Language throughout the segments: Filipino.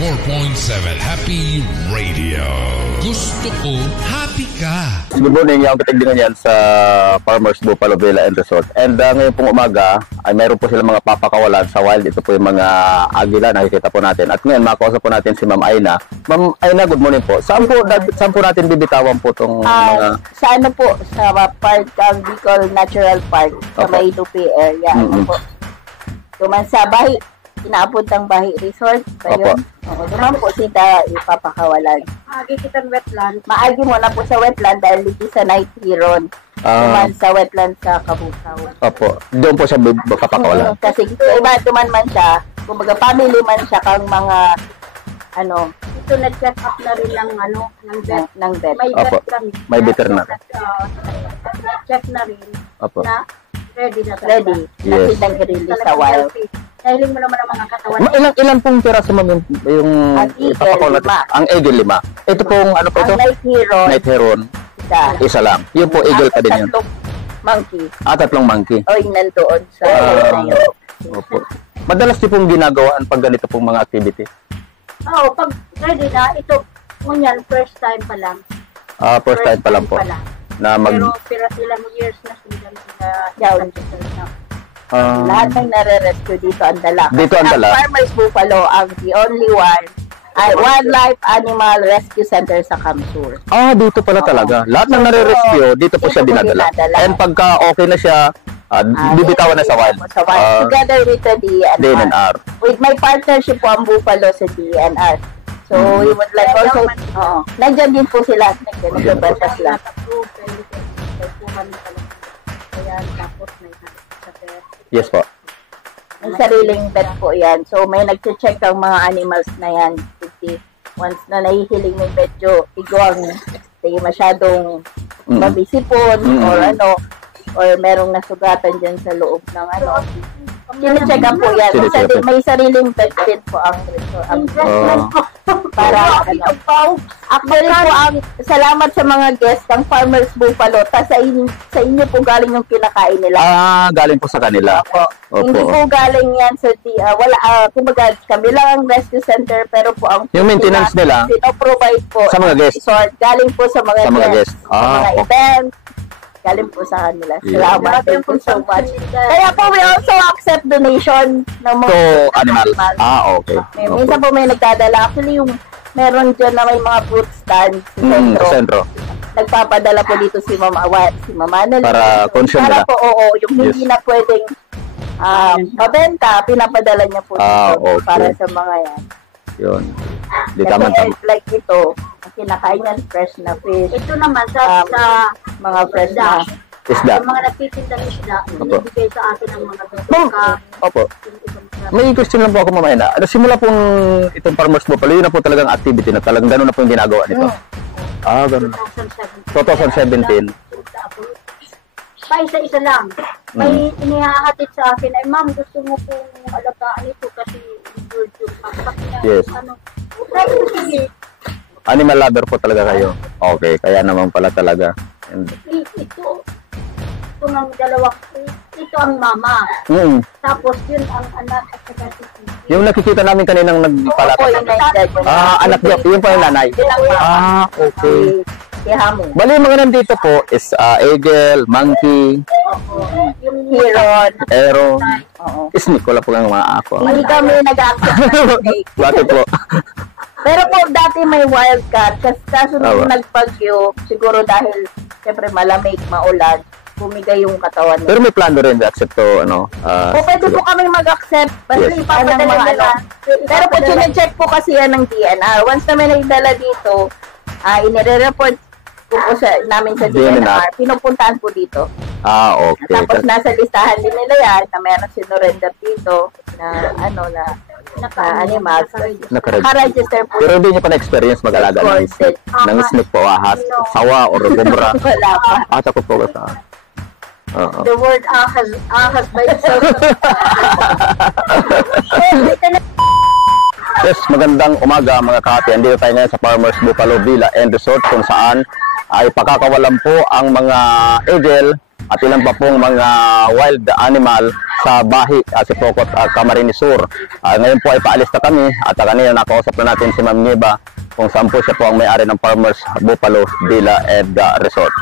94.7 Happy Radio. Gusto ko, happy ka. Good morning, yung katiglingan yan sa Farmers Buffalo Villa and Resort. And ngayon pong umaga, ay mayroon po silang mga papakawalan sa wild. Ito po yung mga agila, nakikita po natin. At ngayon, makausap po natin si Ma'am Aina. Ma'am Aina, good morning po. Saan po natin bibitawan po itong mga... Sa ano po, sa Park Bicol Natural Park, sa may Lupi area. Ano po. Duman sa Bahi, inapuntang Bahi Resort. Ayun. Duman po sila ipapakawalan. Maagi kitang wetland. Maagi mo na po sa wetland dahil dito sa Night Heron. Duman sa wetland sa Kabukaw. Opo. Doon po siya papakawalan. Kasi iba duman man siya, kumbaga family man siya kang mga ano. Ito nag-check up na rin ng vet. Ng vet. May vet kami. May veterinary. Check na rin. Opo. Na ready na. Ready. Yes. Kasi nag-release sa wild. Dahiling mo naman ang mga katawan. Ilan pong piraso ma'am yung ipapakawalan natin? Ang eagle 5. Ito pong ano po ito? Ang Night Heron. Night Heron. Isa lang. Yun po eagle pa din yun. Monkey. Tatlong monkey. O yung nandoon sa Opo. Madalas din pong ginagawaan pag ganito pong mga activity? Oo, pag ready na, ito, ngunyan, first time pa lang. First time pa lang po. Na Pero ilang years na sila Yawn. Lahat ng nare-rescue dito ang dala. Dito ang dala. Ang Farmers Buffalo ang the only one Wildlife Animal Rescue Center sa Kamsur. Dito pala talaga. Lahat ng nare-rescue, dito po siya dinadala. And pagka okay na siya, bibitawan na sa wild. Together with the DNR. With my partnership po ang Buffalo sa DNR. So, we would like also, nandyan din po sila. Nagbabantas lang. Yes po. May sariling vet po yan. So, may nag-check ang mga animals na yan. Once na nahihiling may medyo igwang, masyadong mabisipon or or merong nasugatan dyan sa loob ng Sine-check up po yan. May sariling vet din po ang para Actually po, salamat sa mga guests ng Farmers Buffalo. Sa inyo po galing yung kinakain nila. Galing po sa kanila. Opo. Hindi po galing yan sa kumbaga kami lang ang rescue center pero po ang yung maintenance nila provide po sa mga guests. Resort, galing po sa mga guests. Sa mga events. Galing po sa kanila. Salamat. Thank you so much. Kaya po, we also accept donation ng mga animals. Okay. Minsan po may nagdadala. Actually, yung meron dyan na may mga fruit stand sa sentro. Nagpapadala po dito si Mama Annalyn. Para consume nila. Para po, yung hindi na pwedeng mabenta, pinapadala niya po dito para sa mga yan. Yun. Di kasi tama-tama. Like ito, kinakain yan fresh na fish. Ito naman sa mga fresh na isda. Yung mga nagtitindang isda, binibigay sa atin ng mga baka. Opo. May question lang po ako mamaya na. Simula pong itong Farmers Buffalo, yun na po talagang activity na talagang gano'n na po yung ginagawa nito. Gano'n. 2017. Pa isa-isa lang. May inihahatid sa akin, ay ma'am, gusto mo pong alagaan ito kasi yes. Animal lover po talaga kayo. Okay, kaya naman pala talaga. Ito ng dalawa, ito ang mama. Tapos yun ang anak at saka si yung nakikita namin kaninang nagpalakad. Anak niya, yun pa yung nanay. Okay. Bali, yung mga nandito po is eagle, monkey, heron, snake. Wala po kang mga ako. Hindi kami nag-accept. Bakit po? Pero po, dati may wildcat. Kaso nung nagpagyo, siguro dahil siyempre malamig, maulan, bumigay yung katawan nila. Pero may plano rin accept to, pwede po kami mag-accept. Basta ipapadala nila. Pero po, chinecheck po kasi yan ng DNR. Once na may nagdala dito, inire-report po namin sa DNR. Pinupuntahan po dito. Okay. Tapos nasa listahan din nila yan na meron sinurrender dito na animals. Naka-register po. Pero hindi niyo pa na-experience mag-alaga ng snake po, ahas, sawa, or gumra. Wala pa. Takot po ba sa... The word ahas by itself. Yes, magandang umaga mga kahati. Andito tayo ngayon sa Farmers Buffalo Villa and Resort kung saan ay pakakawalan po ang mga eagle at ilan pa pong mga wild animal sa Bahi, Sipokot, Camarines Sur. Ngayon po ay paalis na kami at kanina nakausap na natin si Ma'am Nieva kung saan po siya po ang may-ari ng Farmers Buffalo Villa and Resort.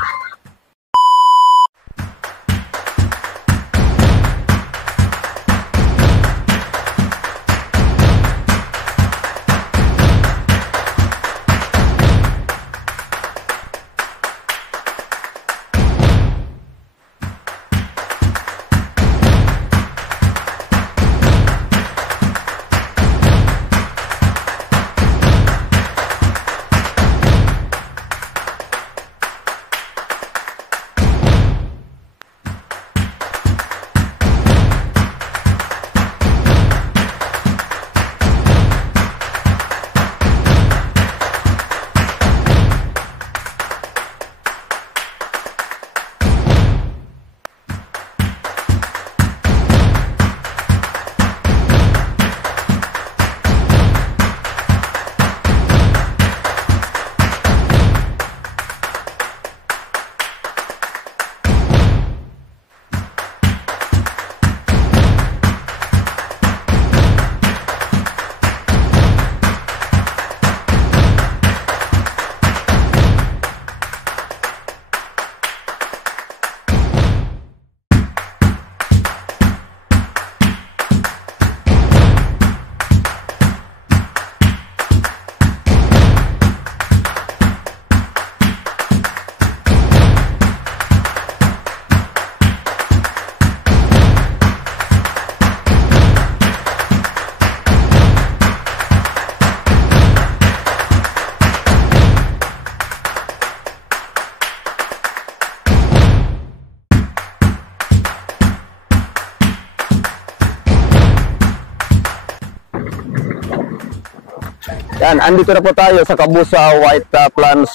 Yan, andito na po tayo sa Kabusa White Plains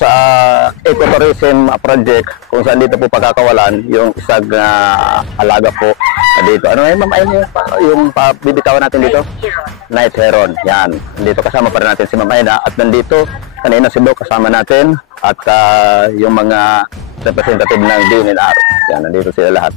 Ecotourism Project, kung saan dito po pagkakawalan yung isang alaga po dito. Ano yung Ma'am Aina yung bibitawan natin dito? Night Heron. Yan, dito kasama pa rin natin si Ma'am Aina at nandito kanina si Doc kasama natin at yung mga representative ng DNR. Yan, nandito sila lahat.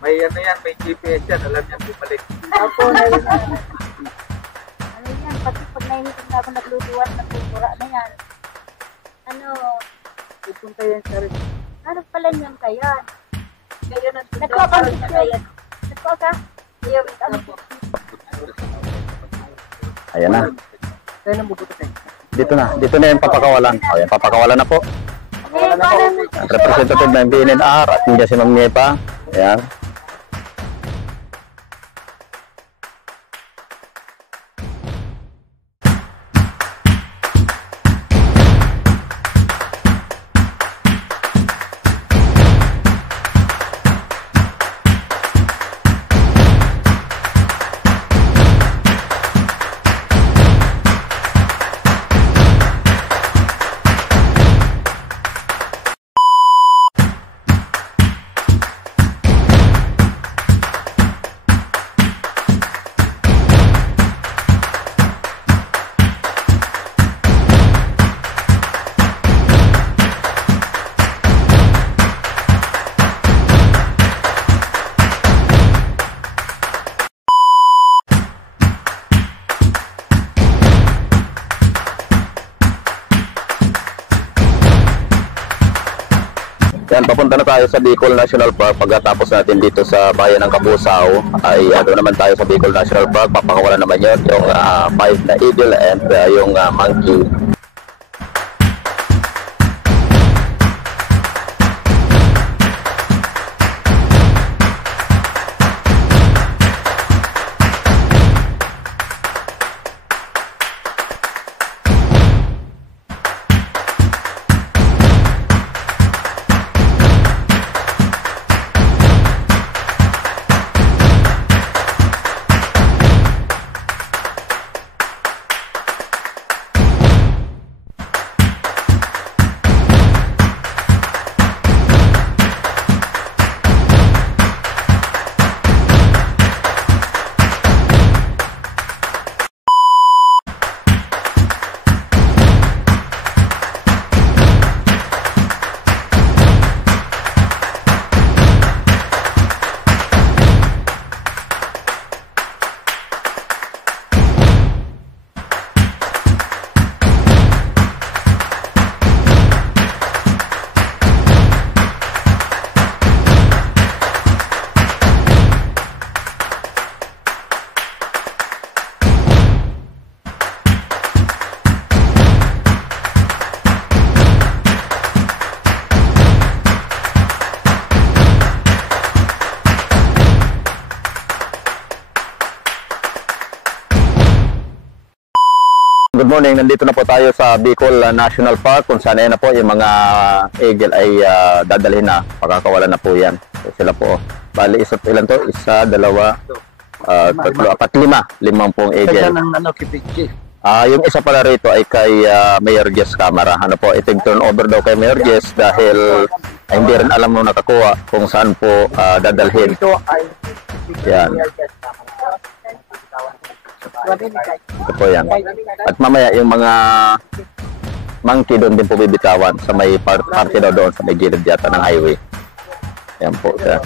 May ano yan, may GPS yan, alam yan bumalik. Opo, ano yan, pati pag nainitin na ako naglutuan, nagtutura na yan. Ano, Pupunta yan sa rin. ano pala niyan kaya? Kayo na Nagpapang-picture. Nagpaka? Iyo, Ayan na. Saan ang bubuto tayo? Dito na yung papakawalan. O yan, papakawalan na po. Eh, parang Ang representative ng DNR at hindi si Ma'am Nieva. Ayan. Yan, papunta na tayo sa Bicol National Park. Pagkatapos natin dito sa bayan ng Cabusao ay ano naman tayo sa Bicol National Park. Papakawalan naman yun yung 5 na eagle and yung monkey. good morning. Nandito na po tayo sa Bicol National Park kung saan na po yung mga eagle ay dadalhin na. Pakakawalan na po yan. So, sila po. Bali, ilan to? Isa, dalawa, tatlo, apat, limang pong eagle. Kaya ng Kipichi. Yung isa pala rito ay kay Mayor Jess Camara. Ano po, i-turn over daw kay Mayor Jess dahil hindi rin alam nung nakakuha kung saan po dadalhin. Yan. Ito po yan. At mamaya yung mga monkey doon din po bibitawan sa may party daw doon sa may gilid yata ng highway. Yan po siya.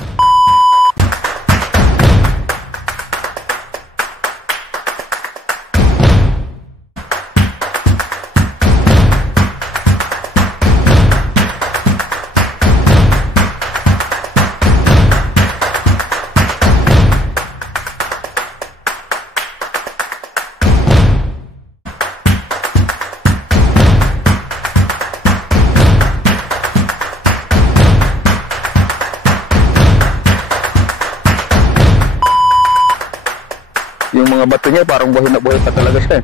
Yung mga bato niya parang buhay na buhay pa talaga siya.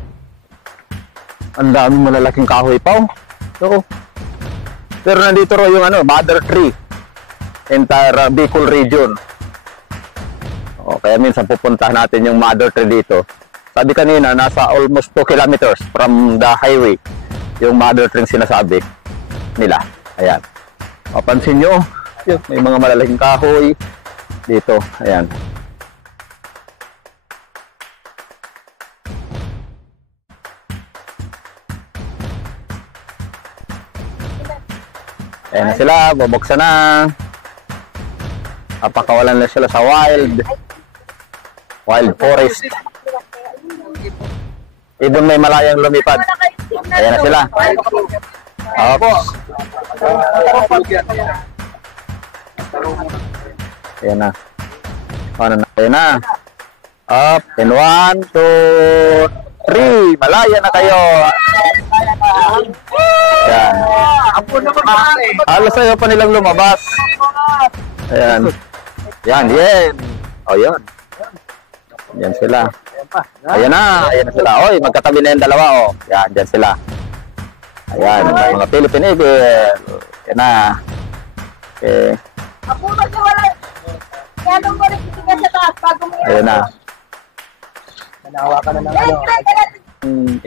Ang daming malalaking kahoy pa. So, pero nandito ro yung mother tree entire Bicol region. Kaya minsan pupuntahan natin yung mother tree dito. Sabi kanina nasa almost 2 kilometers from the highway yung mother tree sinasabi nila. Ayan. Mapansin nyo, may mga malalaking kahoy dito. Ayan. Ayan na sila, bubuksan na. Papakawalan na sila sa wild forest. Ibon may malayang lumipad. Ayan na sila. Oops. Ayan na. Ayan na. Up. In 1, 2, 3. Malaya na kayo. Ayan. Halos ayaw pa nilang lumabas. Ayan. Yan. O, yun. Yan sila. Ayan na sila. Oy, magkatabi na yung dalawa, o. Yan, dyan sila. Ayan, mga Philippine eagle. Ayan na. Okay. Ayan na.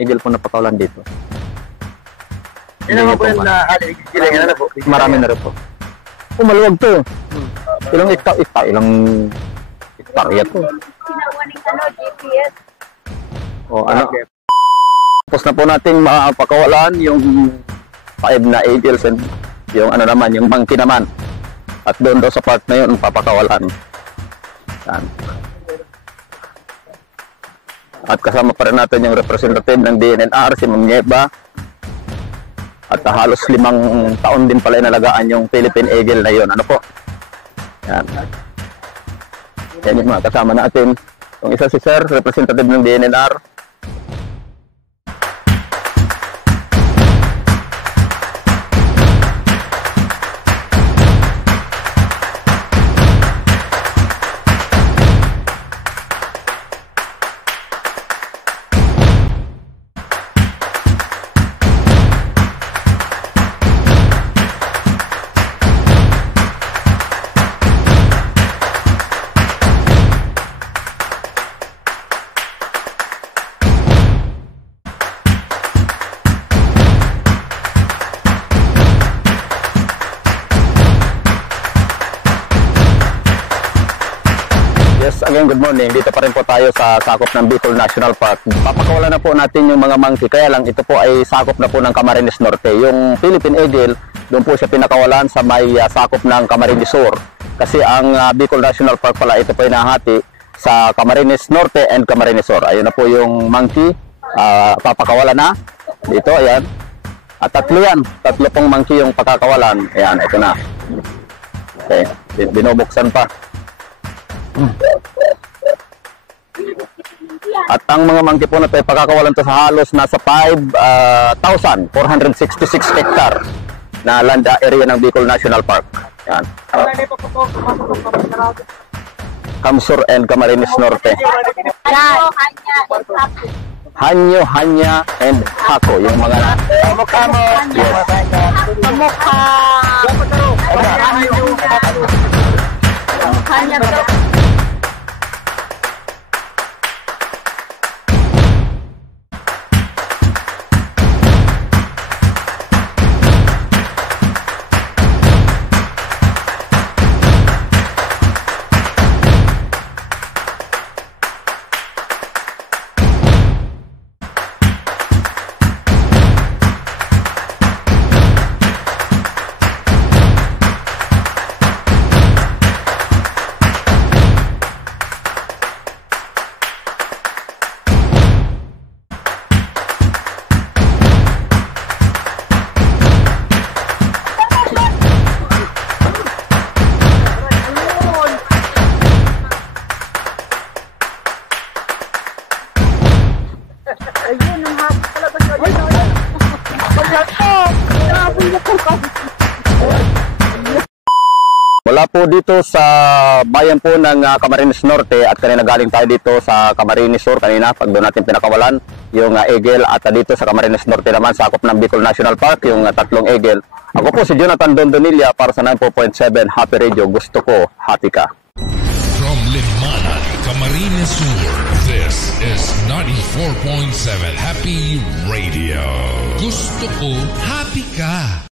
Eagle po napakawalan dito. Ilan mo po yung ilan na po? Marami na rin po. Maluwag to. Ilang hektarya to. GPS. Tapos na po natin mapakawalan yung 5 na eagles and yung naman, yung monkey naman. At doon daw sa part na yun, papakawalan. Yan. At kasama pa rin natin yung representative ng DNNR, si Ma'am Nieva. At halos 5 taon din pala inalagaan yung Philippine Eagle na yun. Ano po? Yan. Yan yung mga kasama natin. Yung isa si Sir, representative ng DNNR. Yes, again, good morning. Dito pa rin po tayo sa sakop ng Bicol National Park. Papakawalan na po natin yung mga monkey. Kaya lang, ito po ay sakop na po ng Camarines Norte. Yung Philippine Eagle, doon po siya pinakawalan sa may sakop ng Camarines Sur. Kasi ang Bicol National Park pala, ito po ay nahati sa Camarines Norte and Camarines Sur. Ayun na po yung monkey. Papakawalan na. Dito, ayan. At tatlo yan. Tatlo pong monkey yung pakakawalan. Ayan, ito na. Okay, binubuksan pa. At ang mga monkey po na ito ay pakakawalan to sa halos nasa 5,466 hectare na land area ng Bicol National Park. Yan. Camsur and Camarines Norte. Hanyo, Hanya, and Hako. Yung mga kamukha mo. Yes. Kamukha. Kamukha niya to. Mula po dito sa bayan po ng Camarines Norte at kanina galing tayo dito sa Camarines Sur kanina pag doon natin pinakawalan yung Eagle at dito sa Camarines Norte naman sakop ng Bicol National Park yung tatlong Eagle. Ako po si Jonathan Dondonilla para sa 9.7 Happy Radio. Gusto ko, happy ka. From Limanan, Camarines Sur, this is 94.7 Happy Radio. Gusto ko, happy ka.